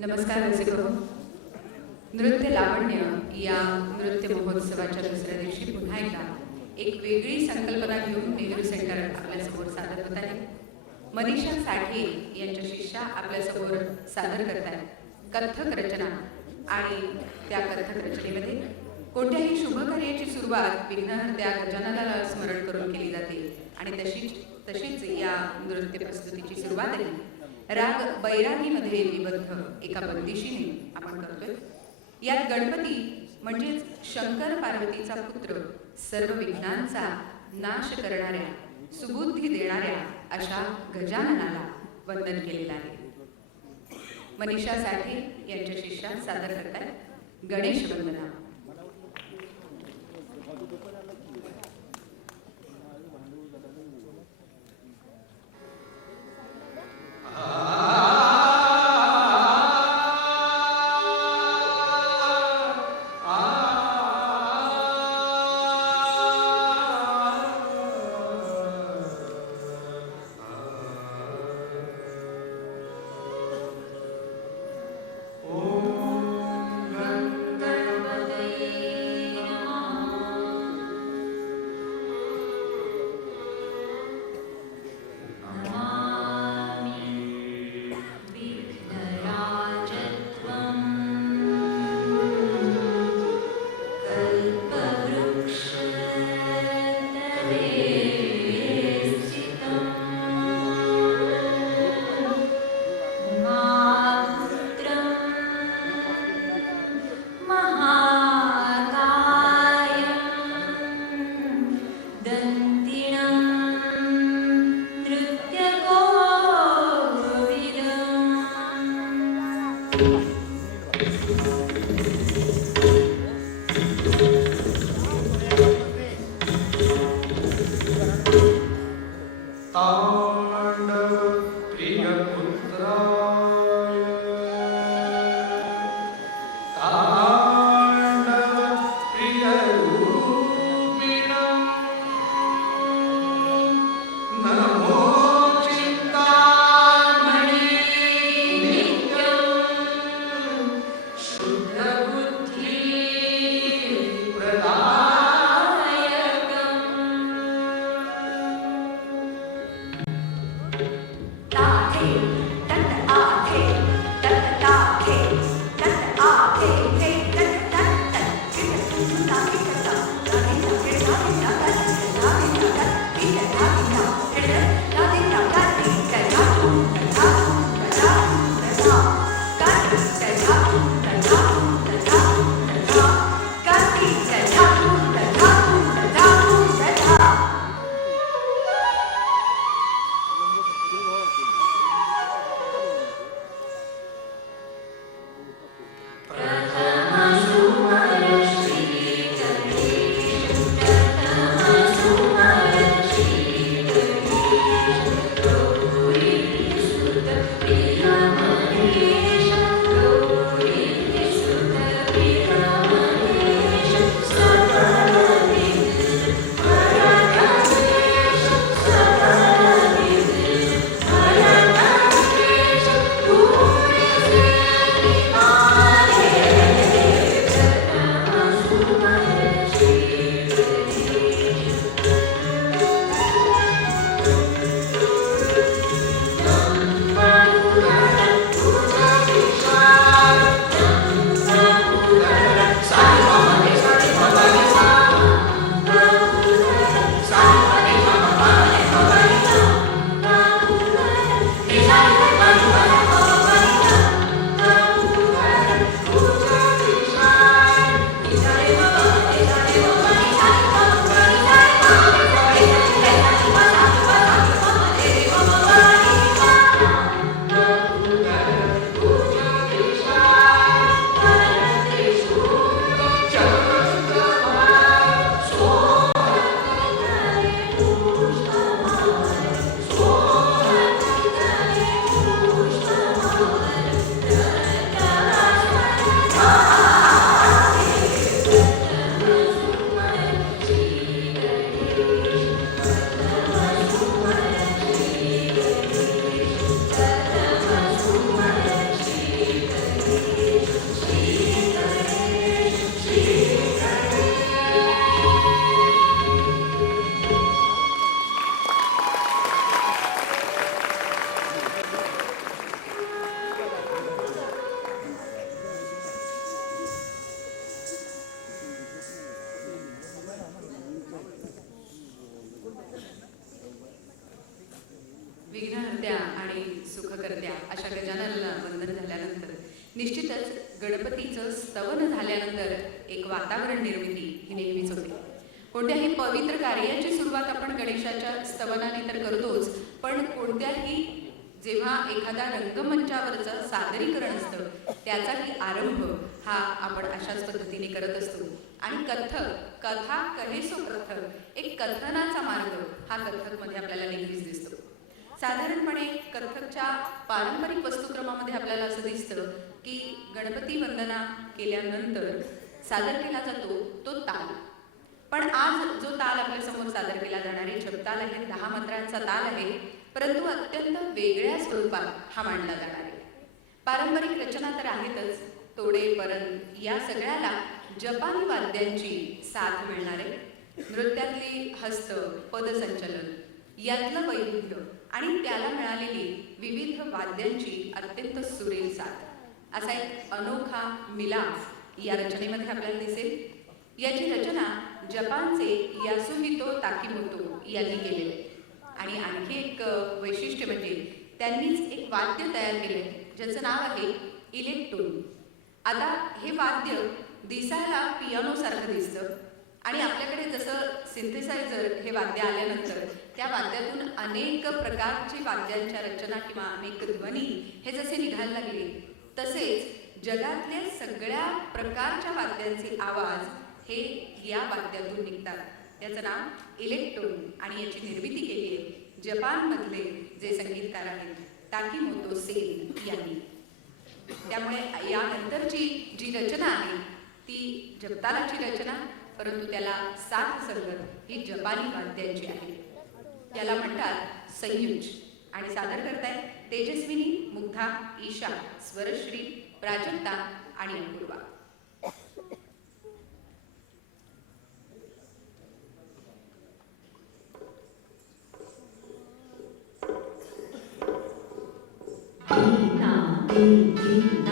नमस्कार रसिक हो. नृत्य लावण्य या नृत्य महोत्सवाच्या दुसऱ्या दिवशी पुन्हा एकदा एक वेगळी संकल्पना घेऊन नेहरू सेंटर आपल्यासमोर सादर होत आहे. मनीषा साठे यांच्या शिष्या आपल्यासमोर सादर करत आहेत कथ्थक रचना. आणि त्या कथ्थक रचनेमध्ये कोणत्याही शुभ कार्याची सुरुवात विघ्नहर्त्या गजाननाला स्मरण करून केली जाते आणि तशीच या नृत्य प्रस्तुतीची सुरुवात आहे राग बैरागीमध्ये विबद्ध एका बंदिशीने आपण करतोय. यात गणपती म्हणजेच शंकर पार्वतीचा पुत्र सर्व विघ्नांचा नाश करणाऱ्या सुबुद्धी देणाऱ्या अशा गजाननाला वंदन केलेलं आहे. मनीषा साठे यांच्या शिष्या सादर करतात गणेश वंदना. Yeah. विघ्नहर्त्या आणि सुखकर्त्या अशा गजाननाला वंदन झाल्यानंतर निश्चितच गणपतीचं स्तवन झाल्यानंतर एक वातावरण निर्मिती ही नेहमीच होते. कोणत्याही पवित्र कार्याची सुरुवात आपण गणेशाच्या स्तवनाने तर करतोच, पण कोणत्याही जेव्हा एखादा रंगमंचावरचं सादरीकरण असतं त्याचाही आरंभ हा आपण अशाच पद्धतीने करत असतो. आणि कथा कहेसो कथक, एक कथनाचा मार्ग हा कथकमध्ये आपल्याला नेहमीच दिसतो. साधारणपणे कथकच्या पारंपरिक वस्तुक्रमामध्ये आपल्याला असं दिसतं की गणपती वंदना केल्यानंतर सादर केला जातो तो ताल. पण आज जो ताल आपल्यासमोर सादर केला जाणार आहे जपताल आहे, 10 मंत्रांचा ताल आहे, परंतु अत्यंत वेगळ्या स्वरूपात हा मांडला जाणार आहे. पारंपरिक रचना तर आहेतच, तोडे परण या सगळ्याला जपानी वाद्यांची साथ मिळणार आहे. नृत्यातली हस्त पदसंचलन यातलं वैविध्य आणि त्याला मिळालेली विविध वाद्यांची अत्यंत सुरेल साथ असा एक अनोखा मिलाफ या रचनेमध्ये आपल्याला दिसेल. याची रचना जपानचे यासुहितो ताकीमोतो यांनी केलेली आहे. आणि आणखी एक वैशिष्ट्य म्हणजे त्यांनीच एक वाद्य तयार केले ज्याचं नाव आहे इलेक्ट्रोन. आता हे वाद्य दिसायला पियानोसारखं दिसतं आणि आपल्याकडे जसं सिंथेसायझर हे वाद्य आल्यानंतर त्या वाद्यातून अनेक प्रकारची वाद्यांच्या रचना किंवा अनेक ध्वनी हे जसे निघायला लागले तसेच जगातल्या सगळ्या प्रकारच्या वाद्यांचे आवाज हे या वाद्यातून निघतात. त्याचं नाव इलेक्ट्रोन आणि याची निर्मिती केली आहे जपानमधले जे संगीतकार आहेत ताकीमोतो सेन यांनी. त्यामुळे यानंतरची जी रचना आहे ती जपतालाची रचना, परंतु त्याला साथ संगत ही जपानी वाद्यांची आहे. त्याला म्हणतात संयुज. आणि सादर करतायत तेजस्विनी, मुग्धा, ईशा, स्वरश्री, प्राजक्ता आणि अपूर्वा. Dina,